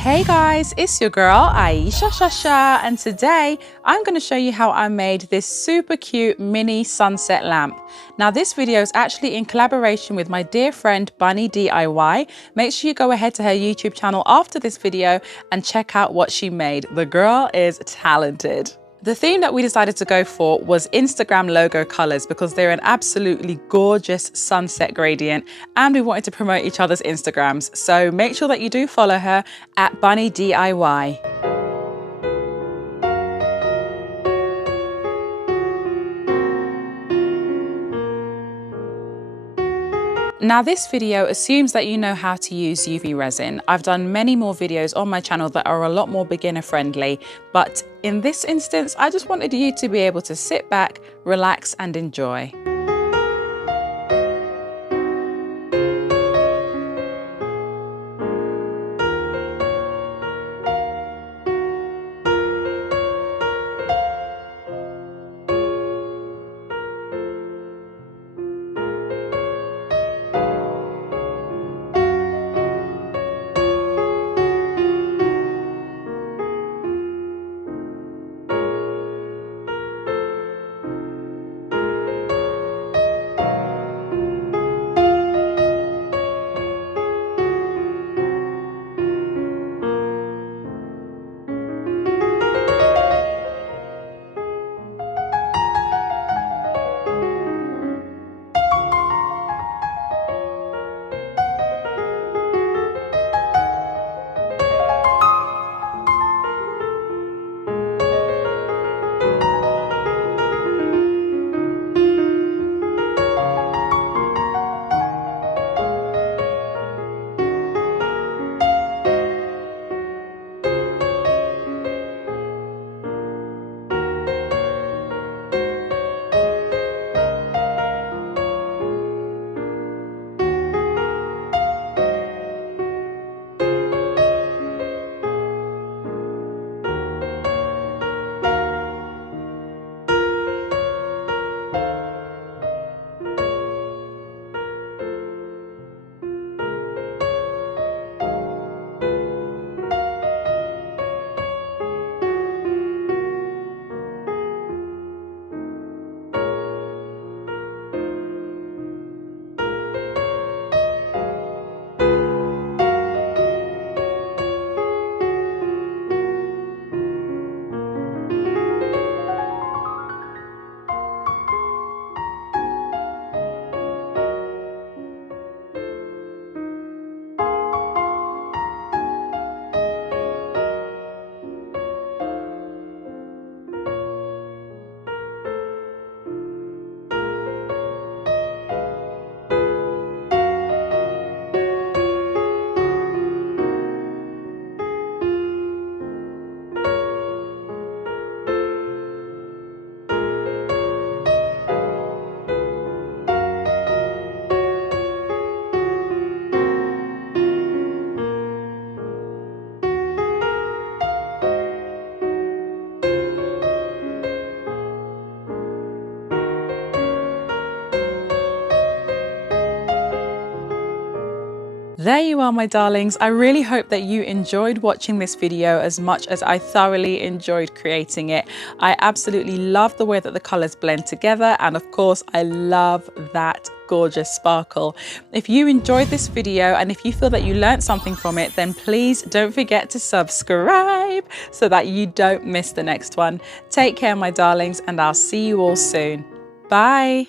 Hey guys, it's your girl Ayesha Shasha, and today I'm going to show you how I made this super cute mini sunset lamp. Now this video is actually in collaboration with my dear friend Bunnie DIY. Make sure you go ahead to her YouTube channel after this video and check out what she made. The girl is talented. The theme that we decided to go for was Instagram logo colors because they're an absolutely gorgeous sunset gradient, and we wanted to promote each other's Instagrams. So make sure that you do follow her at Bunnie DIY. Now this video assumes that you know how to use UV resin. I've done many more videos on my channel that are a lot more beginner friendly, but in this instance, I just wanted you to be able to sit back, relax and enjoy. There you are, my darlings. I really hope that you enjoyed watching this video as much as I thoroughly enjoyed creating it. I absolutely love the way that the colors blend together, and of course I love that gorgeous sparkle. If you enjoyed this video and if you feel that you learned something from it, then please don't forget to subscribe so that you don't miss the next one. Take care, my darlings, and I'll see you all soon. Bye.